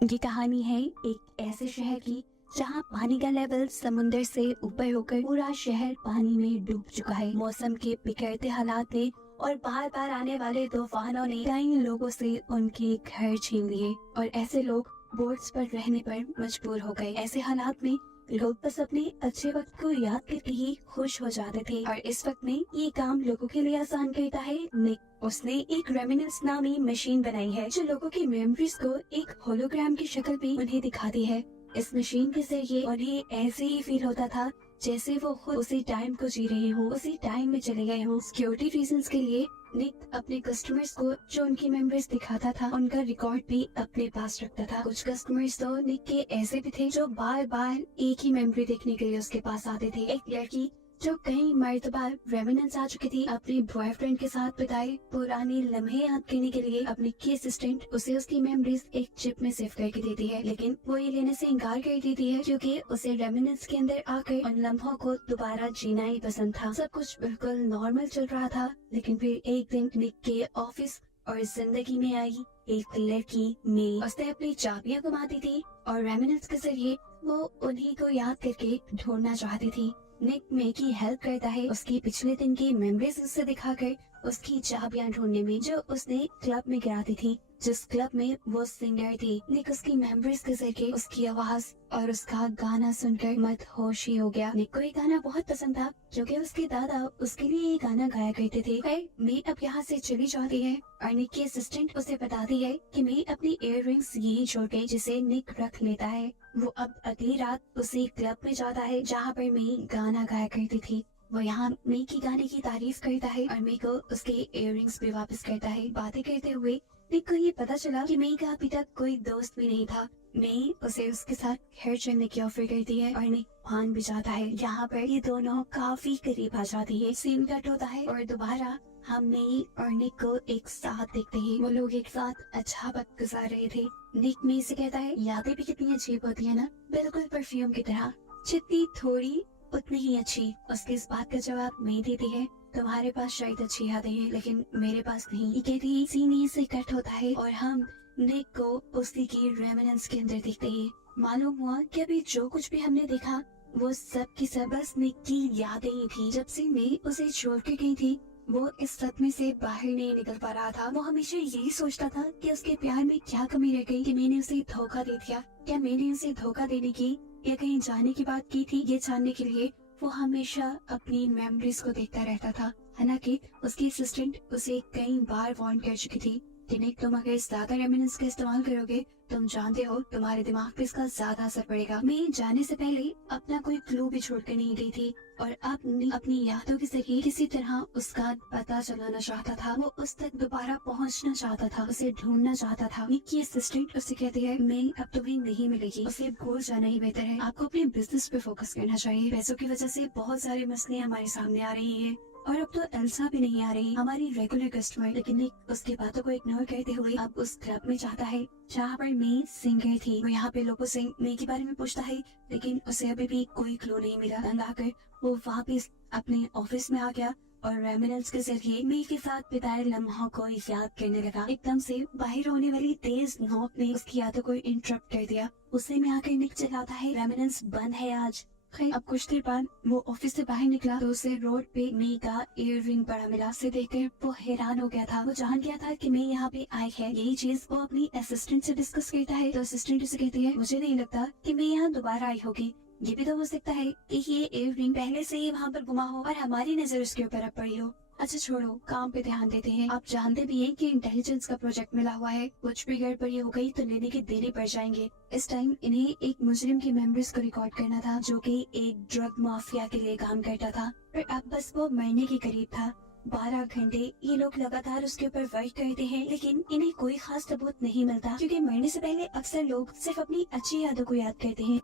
ये कहानी है एक ऐसे शहर की जहाँ पानी का लेवल समुंदर से ऊपर होकर पूरा शहर पानी में डूब चुका है। मौसम के बिगड़ते हालात ने और बार बार आने वाले तूफानों ने कई लोगों से उनके घर छीन लिए और ऐसे लोग बोट्स पर रहने पर मजबूर हो गए। ऐसे हालात में लोग बस अपने अच्छे वक्त को याद करके ही खुश हो जाते थे और इस वक्त में ये काम लोगों के लिए आसान करता है निक। उसने एक रेमिनेंस नामी मशीन बनाई है जो लोगों की मेमोरीज को एक होलोग्राम की शक्ल में उन्हें दिखाती है। इस मशीन के जरिए उन्हें ऐसे ही फील होता था जैसे वो खुद उसी टाइम को जी रहे हो, उसी टाइम में चले गए हो। सिक्योरिटी रीजंस के लिए निक अपने कस्टमर्स को जो उनकी मेमोरीज दिखाता था उनका रिकॉर्ड भी अपने पास रखता था। कुछ कस्टमर्स तो निक के ऐसे भी थे जो बार बार एक ही मेमोरी देखने के लिए उसके पास आते थे। एक लड़की जो कई मर्तबा रेमिनेंस आ चुकी थी अपने बॉयफ्रेंड के साथ बिताए पुराने लम्हे याद करने के लिए अपनी की असिस्टेंट उसे उसकी मेमोरीज एक चिप में सेव करके देती है, लेकिन वो ये लेने से इनकार कर देती है क्योंकि उसे रेमिनेंस के अंदर आकर उन लम्हों को दोबारा जीना ही पसंद था। सब कुछ बिल्कुल नॉर्मल चल रहा था, लेकिन फिर एक दिन निक के ऑफिस और जिंदगी में आई एक लड़की मे। उसने अपनी चाबियां गुमा दी थी और रेमिनेंस के जरिए वो उन्हीं को याद करके ढूंढना चाहती थी। निक मे की हेल्प करता है उसकी पिछले दिन की मेमोरीज उसे दिखाकर उसकी चाबियां ढूंढने में जो उसने क्लब में गिराती थी, जिस क्लब में वो सिंगर थी। निक उसकी मेमोरीज के जरिए उसकी आवाज और उसका गाना सुनकर मदहोशी हो गया। निक को ये गाना बहुत पसंद था क्योंकि उसके दादा उसके लिए ये गाना गाया करते थे। फिर मे अब यहाँ से चली जाती है और निक की असिस्टेंट उसे बताती है कि मे अपनी इयररिंग्स यही छोड़ गई जिसे निक रख लेता है। वो अब अगली रात उसी क्लब में जाता है जहाँ पर मे गाना गाया करती थी। वो यहाँ मे की गाने की तारीफ करता है और मे को उसके इयररिंग्स भी वापस करता है। बातें करते हुए निक को ये पता चला कि मे का अभी तक कोई दोस्त भी नहीं था। मे उसे उसके साथ घर चलने की ऑफर करती है और निक मान भी जाता है। यहाँ पर ये दोनों काफी करीब आ जाती है। सीन कट होता है और दोबारा हम मे और निक को एक साथ देखते हैं। वो लोग एक साथ अच्छा वक्त गुजार रहे थे। निक मे से कहता है यादें भी कितनी अजीब होती है ना, बिल्कुल परफ्यूम की तरह, जितनी थोड़ी उतनी ही अच्छी। उसके इस बात का जवाब मे देती है तुम्हारे पास शायद अच्छी यादें हैं लेकिन मेरे पास नहीं। ये कहती ही सीने से कट होता है और हम निक को उसी की रेमिनेंस के अंदर देखते हैं। मालूम हुआ कि अभी जो कुछ भी हमने देखा वो सब की सब बस निक की यादें ही थी। जब से मे उसे छोड़ के गई थी वो इस सदमे से बाहर नहीं निकल पा रहा था। वो हमेशा यही सोचता था कि उसके प्यार में क्या कमी रह गई कि मैंने उसे धोखा दे दिया। क्या मैंने उसे धोखा देने की या कहीं जाने की बात की थी? ये जानने के लिए वो हमेशा अपनी मेमोरीज को देखता रहता था। हालांकि उसकी असिस्टेंट उसे कई बार वार्न कर चुकी थी कि निक तुम अगर ज्यादा रेमिनेंस का इस्तेमाल करोगे तुम जानते हो तुम्हारे दिमाग पे इसका ज्यादा असर पड़ेगा। मैं जाने से पहले अपना कोई क्लू भी छोड़ कर नहीं गई थी और अब निक अपनी यादों के जरिए किसी तरह उसका पता चलाना चाहता था। वो उस तक दोबारा पहुंचना चाहता था, उसे ढूंढना चाहता था। निक की असिस्टेंट उसे कहती है मैं अब तुम्हें नहीं मिलेगी, उसे भूल जाना ही बेहतर है। आपको अपने बिजनेस पे फोकस करना चाहिए। पैसों की वजह से बहुत सारे मसले हमारे सामने आ रही है और अब तो एल्सा भी नहीं आ रही, हमारी रेगुलर कस्टमर। लेकिन निक उसकी बातों को इग्नोर करते हुए अब उस क्लब में जाता है जहाँ पर मे सिंगर थी। वो यहाँ पे लोगों से मे के बारे में पूछता है लेकिन उसे अभी भी कोई क्लू नहीं मिला। तंग आकर वो वापस अपने ऑफिस में आ गया और रेमिनेंस के जरिए मे के साथ बिताए लम्हों को याद करने लगा। एकदम से बाहर होने वाली तेज नोक ने उसकी यादों को इंटरप्ट कर दिया। उसे में आकर निक चलाता है रेमिनेंस बंद है आज। अब कुछ देर बाद वो ऑफिस से बाहर निकला तो उसे रोड पे मे का इयररिंग पड़ा मिला। उसे देखकर वो हैरान हो गया था। वो जान गया था कि मे यहाँ पे आई है। यही चीज वो अपनी असिस्टेंट से डिस्कस करता है तो असिस्टेंट उसे कहती है मुझे नहीं लगता कि मे यहाँ दोबारा आई होगी। ये भी तो हो सकता है कि ये इयररिंग पहले से ही वहाँ पर गुमा हो और हमारी नजर उसके ऊपर अब पड़ी हो। अच्छा छोड़ो, काम पे ध्यान देते हैं। आप जानते भी हैं कि इंटेलिजेंस का प्रोजेक्ट मिला हुआ है, कुछ भी गड़बड़ी हो गई तो लेने के देने पड़ जाएंगे। इस टाइम इन्हें एक मुजरिम की मेमोरीज को रिकॉर्ड करना था जो कि एक ड्रग माफिया के लिए काम करता था और अब बस वो मरने के करीब था। 12 घंटे ये लोग लगातार उसके ऊपर वर्क करते हैं लेकिन इन्हें कोई खास सबूत नहीं मिलता क्योंकि मरने से पहले अक्सर लोग सिर्फ अपनी अच्छी यादों को याद करते हैं।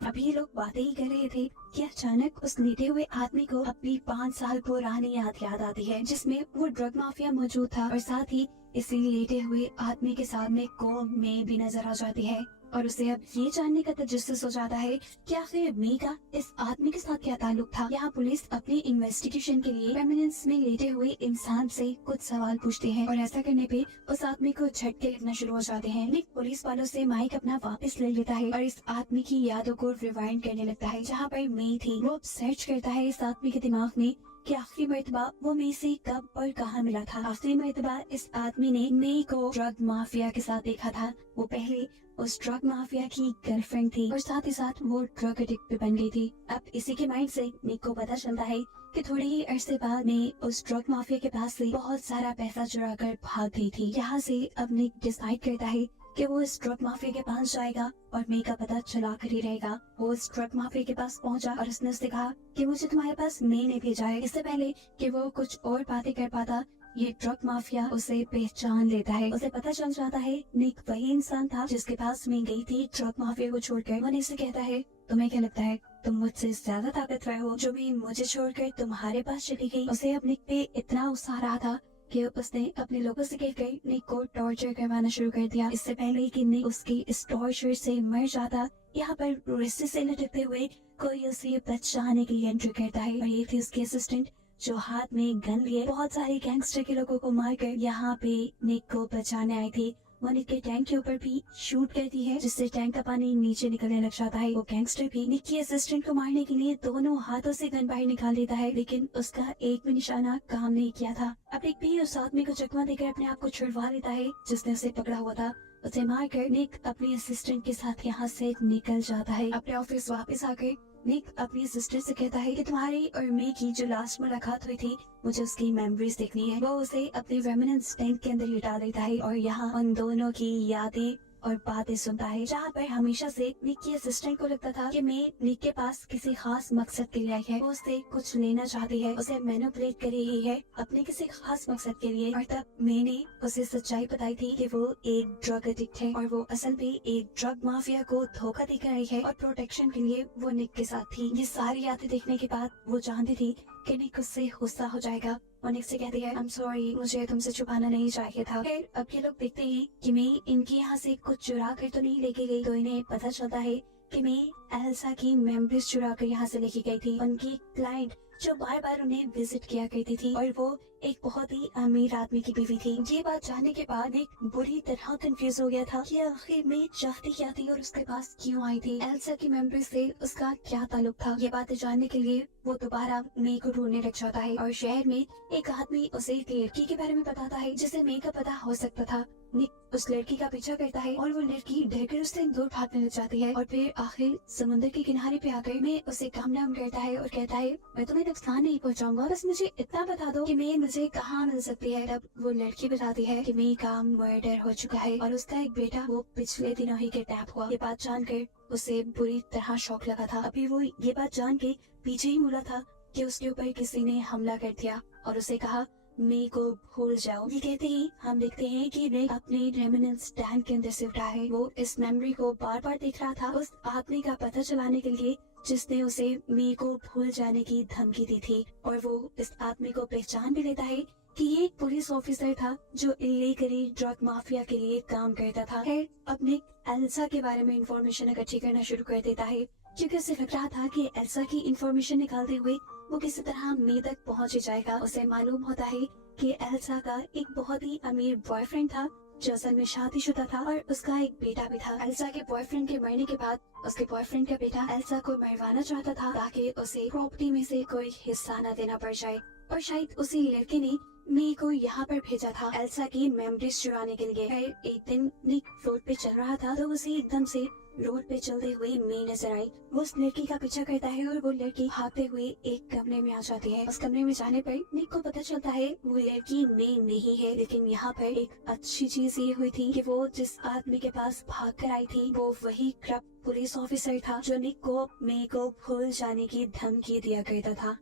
अभी ये लोग बातें ही कर रहे थे कि अचानक उस लेटे हुए आदमी को अपनी 5 साल पुरानी याद आती है जिसमें वो ड्रग माफिया मौजूद था और साथ ही इसी लेटे हुए आदमी के सामने को मे भी नजर आ जाती है। और उसे अब ये जानने का तजस्सुस हो जाता है कि आखिर मे का इस आदमी के साथ क्या ताल्लुक था। यहाँ पुलिस अपनी इन्वेस्टिगेशन के लिए रेमिनेंस में लेटे हुए इंसान से कुछ सवाल पूछते हैं और ऐसा करने पे उस आदमी को झटके लगना शुरू हो जाते हैं। निक पुलिस वालों से माइक अपना वापस ले लेता है और इस आदमी की यादों को रिवाइंड करने लगता है जहाँ पर मे थी। वो सर्च करता है इस आदमी के दिमाग में कि आखिरी मर्तबा वो मे से कब और कहाँ मिला था। आखिरी मर्तबा इस आदमी ने मे को ड्रग माफिया के साथ देखा था। वो पहले उस ड्रग माफिया की गर्लफ्रेंड थी और साथ ही साथ वो ड्रग एडिक्ट भी बन गई थी। अब इसी के माइंड से निक को पता चलता है कि थोड़े ही अरसे बाद में उस ड्रग माफिया के पास से बहुत सारा पैसा चुरा कर भाग गई थी। यहाँ से अब निक डिसाइड करता है कि वो इस ड्रग माफिया के पास जाएगा और मे का पता चला कर ही रहेगा। वो इस ड्रग माफिया के पास पहुंचा और उसने उससे कहा कि मुझे तुम्हारे पास मे ने भेजा है। इससे पहले कि वो कुछ और बातें कर पाता, ये ड्रग माफिया उसे पहचान लेता है। उसे पता चल जाता है निक वही इंसान था जिसके पास मे गई थी ड्रग माफिया को छोड़कर। वो निक से कहता है, तुम्हें क्या लगता है तुम मुझसे ज्यादा ताकतवर हो जो भी मुझे छोड़कर तुम्हारे पास चली गई। उसे अब निक पे इतना गुस्सा आ रहा था कि उसने अपने लोगों से कहकर निक को टॉर्चर करवाना शुरू कर दिया। इससे पहले कि निक उसकी इस टॉर्चर से मर जाता, यहाँ पर रस्सी से लटकते हुए कोई उसे बचाने के लिए एंट्री करता है और ये थी उसकी असिस्टेंट जो हाथ में गन लिए बहुत सारे गैंगस्टर के लोगों को मारकर यहाँ पे निक को बचाने आई थी। वो निक के टैंक के ऊपर भी शूट करती है जिससे टैंक का पानी नीचे निकलने लग जाता है। वो गैंगस्टर भी निक की असिस्टेंट को मारने के लिए दोनों हाथों से गन बाहर निकाल लेता है, लेकिन उसका एक भी निशाना काम नहीं किया था। अब निक भी उस आदमी को चकमा देकर अपने आप को छुड़वा लेता है जिसने उसे पकड़ा हुआ था। उसे मारकर निक अपनी असिस्टेंट के साथ यहाँ से निकल जाता है। अपने ऑफिस वापस आकर निक अपनी सिस्टर से कहता है कि तुम्हारी और मे की जो लास्ट मुलाकात हुई थी मुझे उसकी मेमोरीज देखनी है। वो उसे अपने रेमिनेंस टैंक के अंदर लिटा देता है और यहाँ उन दोनों की यादें और बातें सुनता है जहाँ पर हमेशा से निक की असिस्टेंट को लगता था कि मैं निक के पास किसी खास मकसद के लिए आई है। वो उससे कुछ लेना चाहती है, उसे मैनिपुलेट कर रही है अपने किसी खास मकसद के लिए। और तब मैंने उसे सच्चाई बताई थी कि वो एक ड्रग एडिक्ट है और वो असल में एक ड्रग माफिया को धोखा देकर आई है और प्रोटेक्शन के लिए वो निक के साथ थी। ये सारी यादें देखने के बाद वो जानती थी कि निक उससे गुस्सा हो जाएगा और निक से कहती है, आई एम सॉरी, मुझे तुमसे छुपाना नहीं चाहिए था। फिर अब ये लोग देखते हैं कि मैं इनके यहाँ से कुछ चुरा कर तो नहीं लेके गई, तो इन्हें पता चलता है कि मैं एल्सा की मेमोरीज चुरा कर यहाँ से लेके गई थी। उनकी क्लाइंट जो बार बार उन्हें विजिट किया करती थी और वो एक बहुत ही अमीर आदमी की बीवी थी। ये बात जानने के बाद एक बुरी तरह कंफ्यूज हो गया था कि आखिर में चाहती क्या थी और उसके पास क्यों आई थी। एल्सा की मेमोरी से उसका क्या ताल्लुक था। ये बातें जानने के लिए वो दोबारा मे को ढूंढने लग जाता है और शहर में एक आदमी उसे एक लड़की के बारे में बताता है जिसे मे का पता हो सकता था। निक उस लड़की का पीछा करता है और वो लड़की डरकर उससे दूर भागने लग जाती है और फिर आखिर समुद्र के किनारे पे आकर मैं उसे काम नाम करता है और कहता है, मैं तुम्हें नुकसान नहीं पहुंचाऊंगा, बस मुझे इतना बता दो कि मैं मुझे कहाँ मिल सकती है। तब वो लड़की बताती है कि मे का मर्डर हो चुका है और उसका एक बेटा वो पिछले दिनों ही किडनैप हुआ। ये बात जानकर उसे बुरी तरह शौक लगा था। अभी वो ये बात जान के पीछे ही मुड़ा था कि उसके ऊपर किसी ने हमला कर दिया और उसे कहा, मे को भूल जाओ। ये कहते ही हम देखते हैं कि निक अपने रेमिनेंस टैंक के अंदर से उठा है। वो इस मेमोरी को बार बार देख रहा था उस आदमी का पता चलाने के लिए जिसने उसे मे को भूल जाने की धमकी दी थी और वो इस आदमी को पहचान भी लेता है कि ये एक पुलिस ऑफिसर था जो इलीगली ड्रग माफिया के लिए काम करता था। खैर अब निक एल्सा के बारे में इंफॉर्मेशन इकट्ठी करना शुरू कर देता है क्योंकि उसे लग रहा था कि एल्सा की इंफॉर्मेशन निकालते हुए वो किसी तरह मे तक पहुंच जाएगा। उसे मालूम होता है कि एल्सा का एक बहुत ही अमीर बॉयफ्रेंड था जो असल में शादीशुदा था और उसका एक बेटा भी था। एल्सा के बॉयफ्रेंड के मरने के बाद उसके बॉयफ्रेंड का बेटा एल्सा को मरवाना चाहता था ताकि उसे प्रॉपर्टी में से कोई हिस्सा न देना पड़ जाए और शायद उसी लड़के ने मे को यहाँ पर भेजा था एल्सा की मेमोरीज चुराने के लिए। फिर एक दिन निक रोड पे चल रहा था तो उसे एकदम से रोड पे चलते हुए मे नजर आई। वो उस लड़की का पीछा करता है और वो लड़की भागते हुए एक कमरे में आ जाती है। उस कमरे में जाने पर निक को पता चलता है वो लड़की मे नहीं है, लेकिन यहाँ पर एक अच्छी चीज ये हुई थी कि वो जिस आदमी के पास भाग कर आई थी वो वही करप्ट पुलिस ऑफिसर था जो निक को मे को भूल जाने की धमकी दिया करता था।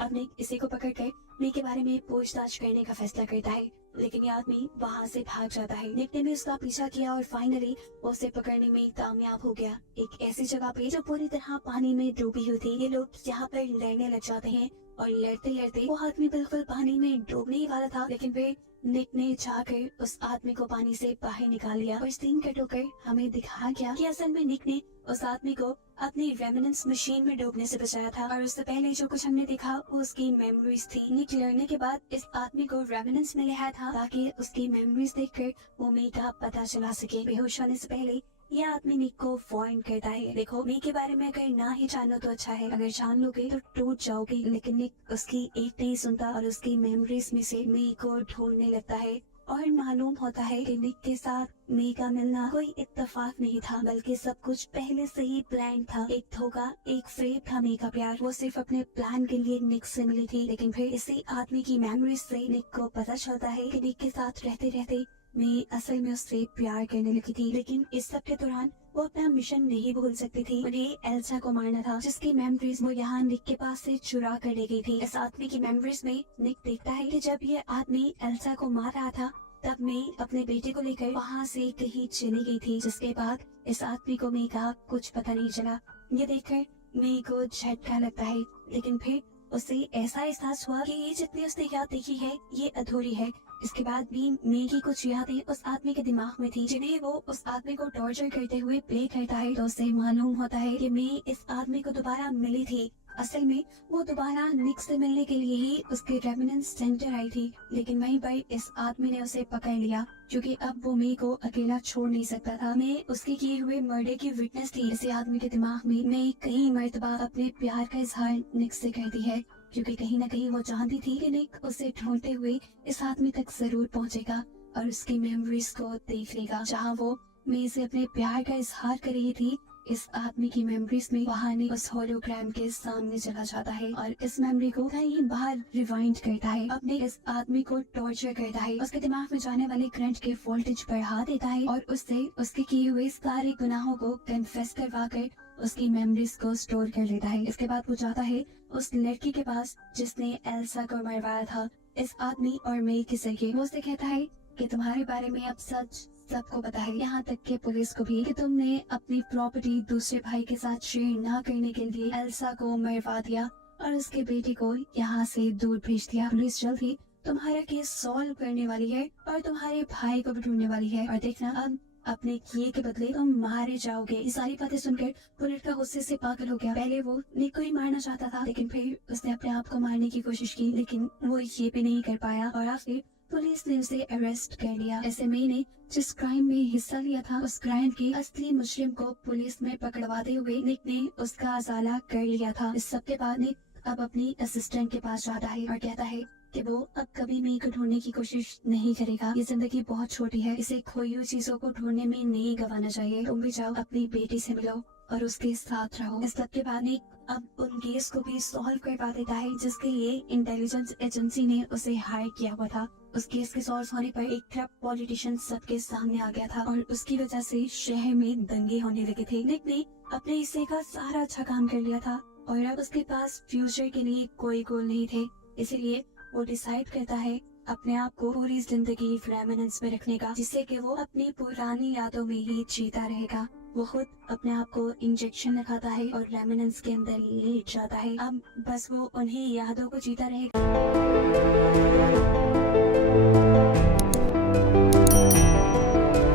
अब निक इसी को पकड़कर मे के बारे में पूछताछ करने का फैसला करता है, लेकिन ये आदमी वहाँ से भाग जाता है। निक ने भी उसका पीछा किया और फाइनली वो उसे पकड़ने में कामयाब हो गया। एक ऐसी जगह पे जो पूरी तरह पानी में डूबी हुई थी। ये लोग यहाँ पर लड़ने लग जाते हैं और लड़ते लड़ते वो आदमी बिल्कुल पानी में डूबने ही वाला था, लेकिन फिर निक ने जाकर उस आदमी को पानी से बाहर निकाल लिया। और सीन कट होकर हमें दिखा गया कि असल में निक ने उस आदमी को अपनी रेमिनेंस मशीन में डूबने से बचाया था। और उससे पहले जो कुछ हमने देखा वो उसकी मेमोरीज थी। निक लड़ने के बाद इस आदमी को रेमिनेंस में लिया था ताकि उसकी मेमोरीज देखकर वो मे का पता चला सके। बेहोश होने से पहले यह आदमी निक को वार्न करता है, देखो मे के बारे में अगर ना ही जानो तो अच्छा है, अगर जान लोगे तो टूट जाओगे। लेकिन निक उसकी एक नहीं सुनता और उसकी मेमोरीज में से मे को ढूंढने लगता है। और मालूम होता है कि निक के साथ मे का मिलना कोई इत्तेफाक नहीं था, बल्कि सब कुछ पहले से ही प्लान था। एक धोखा, एक फेक था मे का प्यार। वो सिर्फ अपने प्लान के लिए निक से मिली थी। लेकिन फिर इसी आदमी की मेमोरीज से निक को पता चलता है कि निक के साथ रहते रहते मैं असल में उससे प्यार करने लगी थी। लेकिन इस सब के दौरान वो अपना मिशन नहीं भूल सकती थी। उन्हें एल्सा को मारना था, जिसकी मेमोरीज वो यहाँ निक के पास से चुरा कर ले गई थी। इस आदमी की मेमोरीज में निक देखता है कि जब ये आदमी एल्सा को मार रहा था तब मैं अपने बेटे को लेकर वहाँ से कहीं चली गई थी, जिसके बाद इस आदमी को मे का कुछ पता नहीं चला। ये देखकर मे को झटका लगता है, लेकिन फिर उसे ऐसा एहसास हुआ कि ये जितनी उसने याद देखी है ये अधूरी है। इसके बाद भी मे की कुछ यादें उस आदमी के दिमाग में थी, जिन्हें वो उस आदमी को टॉर्चर करते हुए प्ले करता है। तो उसे मालूम होता है कि मे इस आदमी को दोबारा मिली थी। असल में वो दोबारा निक से मिलने के लिए ही उसके रेमिनेंस सेंटर आई थी, लेकिन वहीं पर इस आदमी ने उसे पकड़ लिया, क्योंकि अब वो मे को अकेला छोड़ नहीं सकता था। मे उसके किए हुए मर्डर की विटनेस थी। इस आदमी के दिमाग में मे कई मर्तबा अपने प्यार का इजहार निक से करती है, क्योंकि कहीं न कहीं वो जानती थी कि निक उसे ढूंढते हुए इस आदमी तक जरूर पहुंचेगा और उसकी मेमोरीज को देख लेगा। जहाँ वो मे से अपने प्यार का इजहार कर रही थी, इस आदमी की मेमोरीज में वहाँ ने उस होलोग्राम के सामने चला जाता है और इस मेमोरी को कहीं बाहर रिवाइंड करता है, अपने इस आदमी को टॉर्चर करता है, उसके दिमाग में जाने वाले करंट के वोल्टेज बढ़ा देता है और उससे उसके किए हुए सारे गुनाहों को कन्फेस करवा कर उसकी मेमोरीज को स्टोर कर लेता है। इसके बाद वो जाता है उस लड़की के पास जिसने एल्सा को मरवाया था, इस आदमी और मे के जरिए। वो उससे कहता है कि तुम्हारे बारे में अब सच सबको पता है, यहाँ तक के पुलिस को भी, कि तुमने अपनी प्रॉपर्टी दूसरे भाई के साथ शेयर ना करने के लिए एल्सा को मरवा दिया और उसके बेटे को यहाँ से दूर भेज दिया। पुलिस जल्द ही तुम्हारा केस सॉल्व करने वाली है और तुम्हारे भाई को भी ढूंढने वाली है, और देखना अब अपने किए के बदले तुम मारे जाओगे। ये सारी बातें सुनकर बुलेट का गुस्से से पागल हो गया। पहले वो निक को ही मारना चाहता था, लेकिन फिर उसने अपने आप को मारने की कोशिश की, लेकिन वो ये भी नहीं कर पाया और आखिर पुलिस ने उसे अरेस्ट कर लिया। ऐसे में ने जिस क्राइम में हिस्सा लिया था, उस क्राइम के असली मुजरिम को पुलिस में पकड़वाते हुए निक ने उसका अजाला कर लिया था। इस सब के बाद निक अब अपनी असिस्टेंट के पास जाता है और कहता है कि वो अब कभी मे को ढूंढने की कोशिश नहीं करेगा। ये जिंदगी बहुत छोटी है, इसे खोई हुई चीजों को ढूंढने में नहीं गंवाना चाहिए। तुम भी जाओ, अपनी बेटी से मिलो और उसके साथ रहो। इस सब के बाद निक अब उन केस को भी सॉल्व करवा देता है जिसके लिए इंटेलिजेंस एजेंसी ने उसे हायर किया हुआ था। उस केस के सॉल्व होने पर एक करप्ट पॉलिटिशियन सबके सामने आ गया था और उसकी वजह से शहर में दंगे होने लगे थे। निक ने अपने हिस्से का सारा अच्छा काम कर लिया था और अब उसके पास फ्यूचर के लिए कोई गोल नहीं थे, इसीलिए वो डिसाइड करता है अपने आप को पूरी जिंदगी रेमिनेंस में रखने का, जिससे कि वो अपनी पुरानी यादों में ही जीता रहेगा। वो खुद अपने आप को इंजेक्शन लगाता है और रेमिनेंस के अंदर लेट जाता है। अब बस वो उन्हीं यादों को जीता रहेगा।